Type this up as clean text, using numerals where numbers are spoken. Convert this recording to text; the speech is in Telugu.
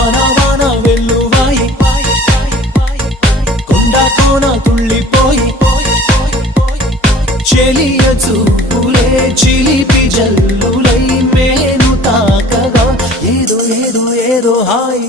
వాన వాన వెల్లువాయి కొండ కోన తుళ్ళిపోయి చెలియ చూపులే చిలిపి జల్లులై మేను తాకగా ఏదో ఏదో ఏదో హాయ్